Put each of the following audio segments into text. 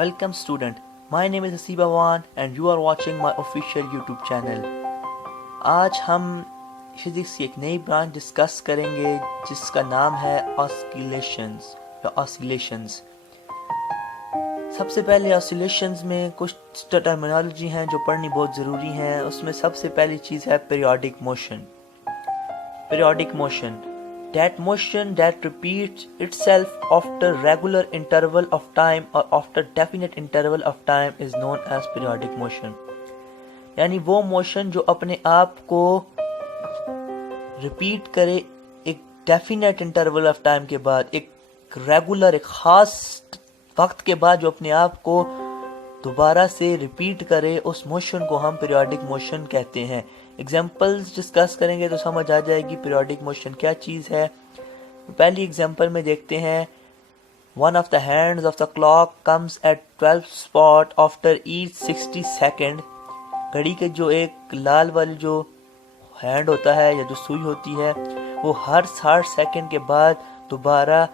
Welcome student, my name is Asiba Wan and you are watching my official YouTube channel. आज हम physics की एक नई branch discuss करेंगे जिसका नाम है ऑस्किलेशंस या ऑसिलेशंस। सबसे पहले ऑसिलेशंस में कुछ टर्मिनोलॉजी हैं जो पढ़नी बहुत ज़रूरी है। उसमें सबसे पहली चीज़ है periodic motion. Periodic motion, that motion that repeats itself after regular interval of time or after definite interval of time is known as periodic motion। यानी वो मोशन जो अपने आप को रिपीट करे एक डेफिनेट इंटरवल ऑफ टाइम के बाद, एक रेगुलर एक खास वक्त के बाद जो अपने आप को दोबारा से रिपीट करे, उस मोशन को हम पीरियोडिक मोशन कहते हैं। एग्जाम्पल्स डिस्कस करेंगे तो समझ आ जाएगी पीरियोडिक मोशन क्या चीज़ है। पहली एग्जाम्पल में देखते हैं, one of the hands of the clock comes at 12 spot after each 60 second. घड़ी के जो एक लाल वाली जो हैंड होता है या जो सुई होती है वो हर 60 सेकेंड के बाद दोबारा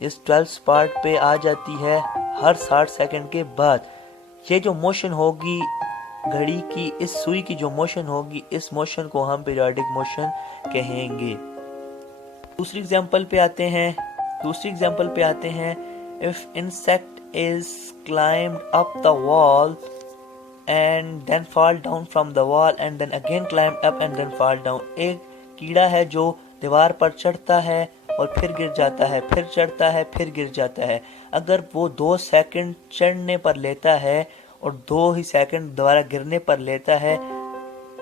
इस 12 स्पॉट पे आ जाती है, हर 60 सेकेंड के बाद। ये जो मोशन होगी घड़ी की, इस सुई की जो मोशन होगी, इस मोशन को हम पीरियोडिक मोशन कहेंगे। दूसरी एग्जांपल पे आते हैं, if insect is climbed up the wall and then fall down from the wall and then again climbed up and then fall down. एक कीड़ा है जो दीवार पर चढ़ता है और फिर गिर जाता है, फिर चढ़ता है, फिर गिर जाता है। अगर वो 2 सेकंड चढ़ने पर लेता है और 2 ही सेकंड दोबारा गिरने पर लेता है,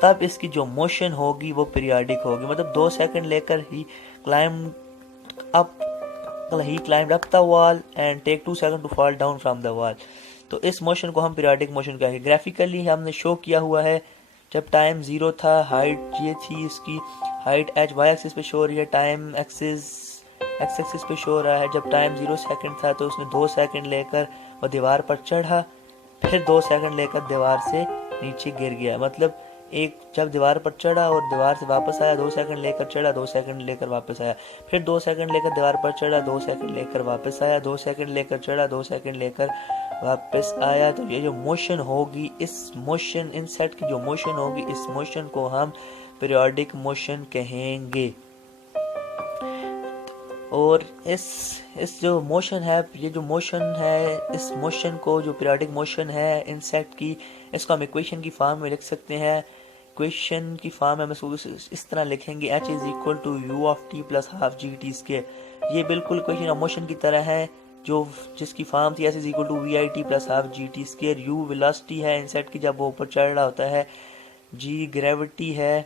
तब इसकी जो मोशन होगी वो पीरियोडिक होगी। मतलब 2 सेकंड लेकर ही climbed up the wall and take 2 second to fall down from the wall. तो इस मोशन को हम पीरियोडिक मोशन कहेंगे। ग्राफिकली हमने शो किया हुआ है, जब टाइम 0 था, हाइट ये थी, इसकी हाइट एच वाई एक्सिस पे शो हो रही है, टाइम एक्सिस एक्स एक्सिस पे शो हो रहा है। जब टाइम 0 सेकंड था तो उसने 2 सेकंड लेकर वो दीवार पर चढ़ा, फिर 2 सेकंड लेकर दीवार से नीचे गिर गया। मतलब एक जब दीवार पर चढ़ा और दीवार से वापस आया, 2 सेकंड लेकर चढ़ा, 2 सेकंड लेकर वापस आया, फिर 2 सेकंड लेकर दीवार पर चढ़ा, 2 सेकंड लेकर वापस आया, 2 सेकंड लेकर चढ़ा, 2 सेकंड लेकर वापस आया। तो ये जो मोशन होगी, इस मोशन इंसेक्ट की जो मोशन होगी, इस मोशन को हम पीरियोडिक मोशन कहेंगे। और इस जो मोशन है, ये जो मोशन है, इस मोशन को जो पीरियोडिक मोशन है इंसेक्ट की, इसको हम इक्वेशन की फॉर्म में लिख सकते हैं। इक्वेशन की फॉर्म में हम इसको इस तरह लिखेंगे, h is equal to u of t plus half g t square. ये बिल्कुल इक्वेशन ऑफ मोशन की तरह है जो जिसकी फॉर्म थी h is equal to v i t plus half g t square. U velocity है इंसेक्ट की जब वो ऊपर चढ़ रहा होता है, जी ग्रेविटी है,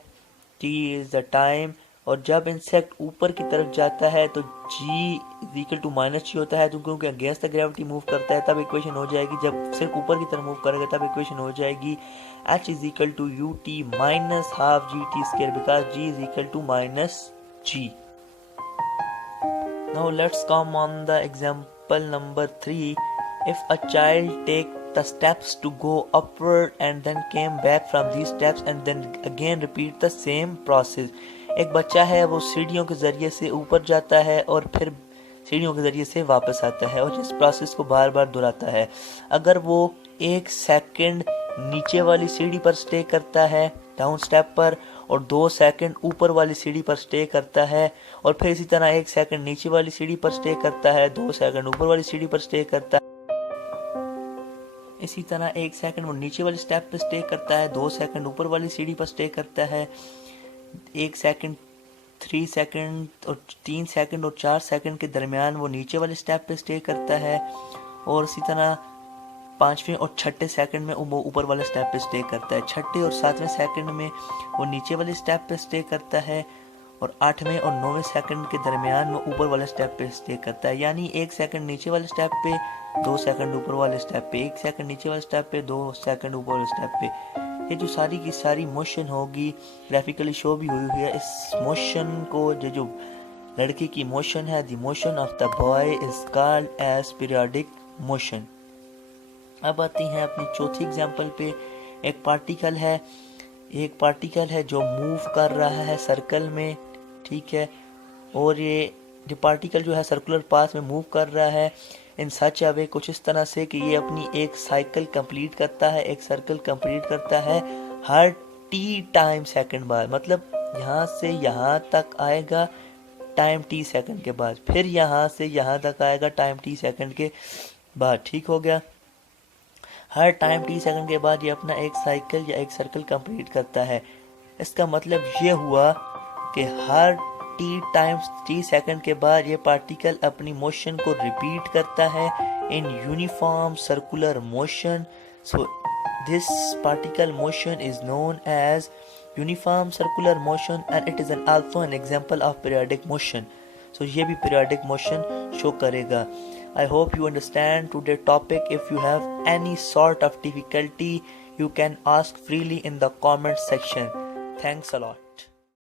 टी इज द टाइम। और जब इंसेक्ट ऊपर की तरफ जाता है तो g इक्वल टू माइनस जी होता है, तो क्योंकि अगेंस्ट द ग्रेविटी मूव करता है, तब इक्वेशन हो जाएगी। जब सिर्फ ऊपर की तरफ मूव करेगा तब इक्वेशन हो जाएगी h is equal to u t minus half g t square, because g is equal to minus g। Now let's come on the example number 3। If a child take the steps to go upward and then came back from these steps and then again repeat the same process। एक बच्चा है, वो सीढ़ियों के जरिए से ऊपर जाता है और फिर सीढ़ियों के जरिए से वापस आता है और इस प्रोसेस को बार बार दोहराता है। अगर वो 1 सेकंड नीचे वाली सीढ़ी पर स्टे करता है डाउन स्टेप पर और 2 सेकंड ऊपर वाली सीढ़ी पर स्टे करता है और फिर इसी तरह 1 सेकंड नीचे वाली सीढ़ी पर स्टे करता है, 2 सेकंड ऊपर वाली सीढ़ी पर स्टे करता है, इसी तरह 1 सेकंड वो नीचे वाले स्टेप पे स्टे करता है, 2 सेकंड ऊपर वाली सीढ़ी पर स्टे करता है, 1 सेकंड 3 सेकंड और 3 सेकंड और 4 सेकंड के दरमियान वो नीचे वाले स्टेप पे स्टे करता है और इसी तरह 5वें और 6ठे सेकंड में वो ऊपर वाले स्टेप पे स्टे करता है, 6ठे और 7वें सेकंड में वो नीचे वाले स्टेप पे स्टे करता है और 8वें और 9वें सेकंड के दरमियान वो ऊपर वाले स्टेप पे स्टे करता है। यानी 1 सेकंड नीचे वाले स्टेप पे, 2 सेकंड ऊपर वाले स्टेप पे, 1 सेकंड नीचे वाले स्टेप पे, 2 सेकंड ऊपर वाले स्टेप पे। ये जो सारी की सारी मोशन होगी ग्राफिकली शो भी हुई है। इस मोशन को जो लड़के की मोशन है, the motion of the boy is called as periodic motion. अब आती हैं अपनी चौथी एग्जांपल पे। एक पार्टिकल है जो मूव कर रहा है सर्कल में, ठीक है, और ये पार्टिकल जो है सर्कुलर पाथ में मूव कर रहा है। इन सच अ वे, कुछ इस तरह से कि ये अपनी एक साइकिल कंप्लीट करता है, एक सर्कल कंप्लीट करता है हर टी टाइम सेकंड बाद। मतलब यहाँ से यहाँ तक आएगा टाइम टी सेकंड के बाद, फिर यहाँ से यहाँ तक आएगा टाइम टी सेकंड के बाद। ठीक हो गया। हर टाइम टी सेकंड के बाद ये अपना एक साइकिल या एक सर्कल कंप्लीट करता है। इसका मतलब ये हुआ कि हर टी सेकंड के बाद ये पार्टिकल अपनी मोशन को रिपीट करता है in uniform circular motion. So this particle motion is known as uniform circular motion and it is also an example of periodic motion. So ये भी पीरियोडिक मोशन शो करेगा। I hope you understand today's topic. If you have any sort of difficulty, you can ask freely in the comment section. Thanks a lot.